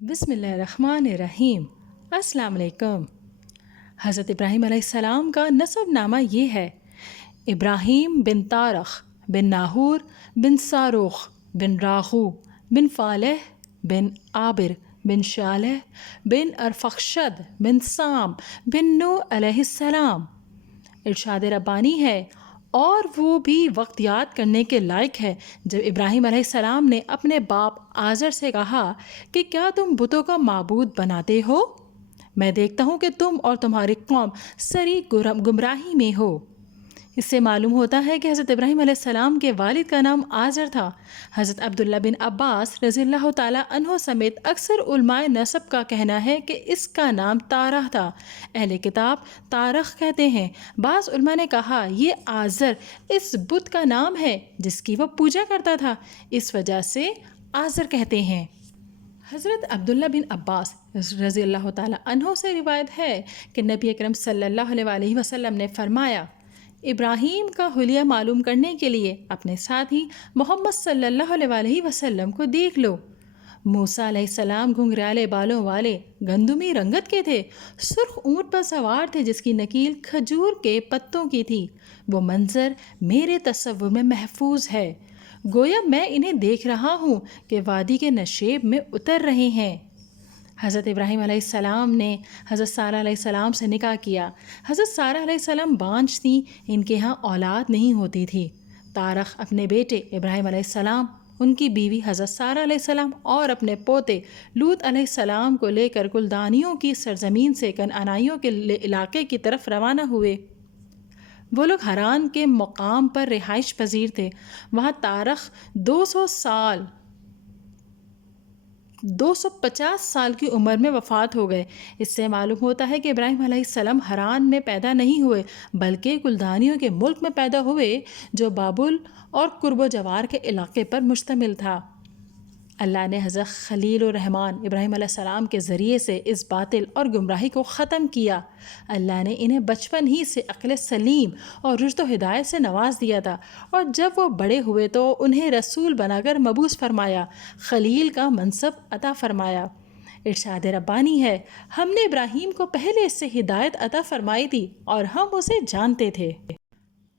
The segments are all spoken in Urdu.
بسم اللہ الرحمن الرحیم۔ السلام علیکم۔ حضرت ابراہیم علیہ السلام کا نسب نامہ یہ ہے: ابراہیم بن طارخ بن ناہور بن صاروخ بن راغو بن فالح بن عابر بن شالح بن ارفخشد بن سام بن نوح علیہ السلام۔ ارشاد ربانی ہے، اور وہ بھی وقت یاد کرنے کے لائق ہے جب ابراہیم علیہ السلام نے اپنے باپ آزر سے کہا کہ کیا تم بتوں کا معبود بناتے ہو؟ میں دیکھتا ہوں کہ تم اور تمہاری قوم سری گمراہی میں ہو۔ اس سے معلوم ہوتا ہے کہ حضرت ابراہیم علیہ السلام کے والد کا نام آزر تھا۔ حضرت عبداللہ بن عباس رضی اللہ تعالیٰ عنہ سمیت اکثر علماء نسب کا کہنا ہے کہ اس کا نام تارح تھا۔ اہل کتاب تارخ کہتے ہیں۔ بعض علماء نے کہا یہ آزر اس بت کا نام ہے جس کی وہ پوجا کرتا تھا، اس وجہ سے آزر کہتے ہیں۔ حضرت عبداللہ بن عباس رضی اللہ تعالیٰ عنہ سے روایت ہے کہ نبی اکرم صلی اللہ علیہ وسلم نے فرمایا، ابراہیم کا حلیہ معلوم کرنے کے لیے اپنے ساتھی محمد صلی اللہ علیہ وسلم کو دیکھ لو۔ موسیٰ علیہ السلام گھنگریالے بالوں والے، گندمی رنگت کے تھے، سرخ اونٹ پر سوار تھے جس کی نکیل کھجور کے پتوں کی تھی۔ وہ منظر میرے تصور میں محفوظ ہے، گویا میں انہیں دیکھ رہا ہوں کہ وادی کے نشیب میں اتر رہے ہیں۔ حضرت ابراہیم علیہ السلام نے حضرت سارہ علیہ السلام سے نکاح کیا۔ حضرت سارہ علیہ السلام بانجھ تھیں، ان کے ہاں اولاد نہیں ہوتی تھی۔ تارخ اپنے بیٹے ابراہیم علیہ السلام، ان کی بیوی حضرت سارہ علیہ السلام اور اپنے پوتے لوط علیہ السلام کو لے کر کلدانیوں کی سرزمین سے کنعانیوں کے علاقے کی طرف روانہ ہوئے۔ وہ لوگ ہران کے مقام پر رہائش پذیر تھے۔ وہاں تارخ 250 سال کی عمر میں وفات ہو گئے۔ اس سے معلوم ہوتا ہے کہ ابراہیم علیہ السلام ہران میں پیدا نہیں ہوئے بلکہ کلدانیوں کے ملک میں پیدا ہوئے جو بابل اور قرب و جوار کے علاقے پر مشتمل تھا۔ اللہ نے حضرت خلیل الرحمن ابراہیم علیہ السلام کے ذریعے سے اس باطل اور گمراہی کو ختم کیا۔ اللہ نے انہیں بچپن ہی سے عقل سلیم اور رشد و ہدایت سے نواز دیا تھا، اور جب وہ بڑے ہوئے تو انہیں رسول بنا کر مبعوث فرمایا، خلیل کا منصب عطا فرمایا۔ ارشاد ربانی ہے، ہم نے ابراہیم کو پہلے اس سے ہدایت عطا فرمائی تھی اور ہم اسے جانتے تھے۔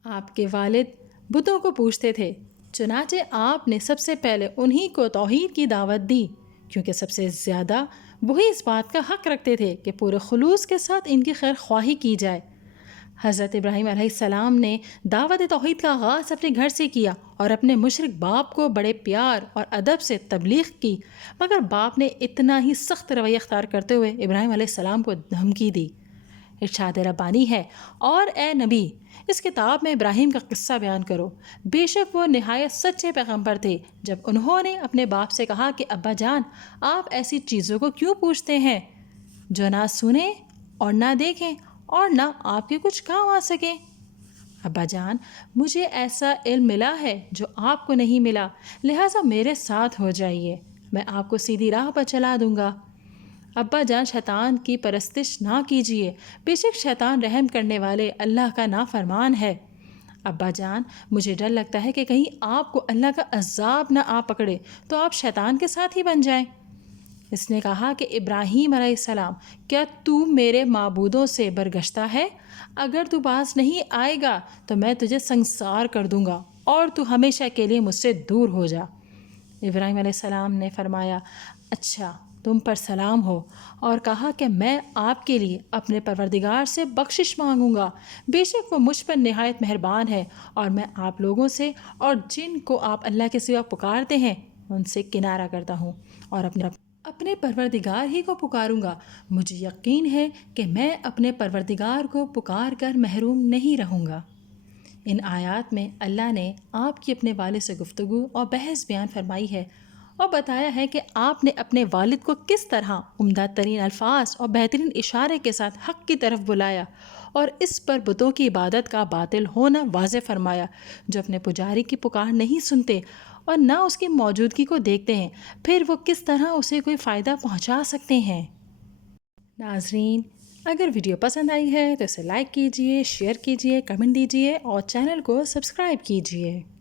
آپ کے والد بتوں کو پوجتے تھے، چنانچہ آپ نے سب سے پہلے انہی کو توحید کی دعوت دی، کیونکہ سب سے زیادہ وہی اس بات کا حق رکھتے تھے کہ پورے خلوص کے ساتھ ان کی خیر خواہی کی جائے۔ حضرت ابراہیم علیہ السلام نے دعوت توحید کا آغاز اپنے گھر سے کیا اور اپنے مشرک باپ کو بڑے پیار اور ادب سے تبلیغ کی، مگر باپ نے اتنا ہی سخت رویہ اختیار کرتے ہوئے ابراہیم علیہ السلام کو دھمکی دی۔ ارشاد ربانی ہے، اور اے نبی، اس کتاب میں ابراہیم کا قصہ بیان کرو، بے شک وہ نہایت سچے پیغمبر تھے۔ جب انہوں نے اپنے باپ سے کہا کہ ابا جان، آپ ایسی چیزوں کو کیوں پوچھتے ہیں جو نہ سنیں اور نہ دیکھیں اور نہ آپ کے کچھ کام آ سکیں؟ ابا جان، مجھے ایسا علم ملا ہے جو آپ کو نہیں ملا، لہٰذا میرے ساتھ ہو جائیے، میں آپ کو سیدھی راہ پر چلا دوں گا۔ ابا جان، شیطان کی پرستش نہ کیجیے، بے شک شیطان رحم کرنے والے اللہ کا نافرمان ہے۔ ابا جان، مجھے ڈر لگتا ہے کہ کہیں آپ کو اللہ کا عذاب نہ آ پکڑے تو آپ شیطان کے ساتھ ہی بن جائیں۔ اس نے کہا کہ ابراہیم علیہ السلام، کیا تو میرے معبودوں سے برگشتہ ہے؟ اگر تو باز نہیں آئے گا تو میں تجھے سنسار کر دوں گا اور تو ہمیشہ کے لیے مجھ سے دور ہو جا۔ ابراہیم علیہ السلام نے فرمایا، اچھا، تم پر سلام ہو، اور کہا کہ میں آپ کے لیے اپنے پروردگار سے بخشش مانگوں گا، بے شک وہ مجھ پر نہایت مہربان ہے، اور میں آپ لوگوں سے اور جن کو آپ اللہ کے سوا پکارتے ہیں ان سے کنارہ کرتا ہوں اور اپنے پروردگار ہی کو پکاروں گا۔ مجھے یقین ہے کہ میں اپنے پروردگار کو پکار کر محروم نہیں رہوں گا۔ ان آیات میں اللہ نے آپ کی اپنے والد سے گفتگو اور بحث بیان فرمائی ہے اور بتایا ہے کہ آپ نے اپنے والد کو کس طرح عمدہ ترین الفاظ اور بہترین اشارے کے ساتھ حق کی طرف بلایا، اور اس پر بتوں کی عبادت کا باطل ہونا واضح فرمایا۔ جو اپنے پجاری کی پکار نہیں سنتے اور نہ اس کی موجودگی کو دیکھتے ہیں، پھر وہ کس طرح اسے کوئی فائدہ پہنچا سکتے ہیں؟ ناظرین، اگر ویڈیو پسند آئی ہے تو اسے لائک کیجئے، شیئر کیجئے، کمنٹ دیجئے اور چینل کو سبسکرائب کیجئے۔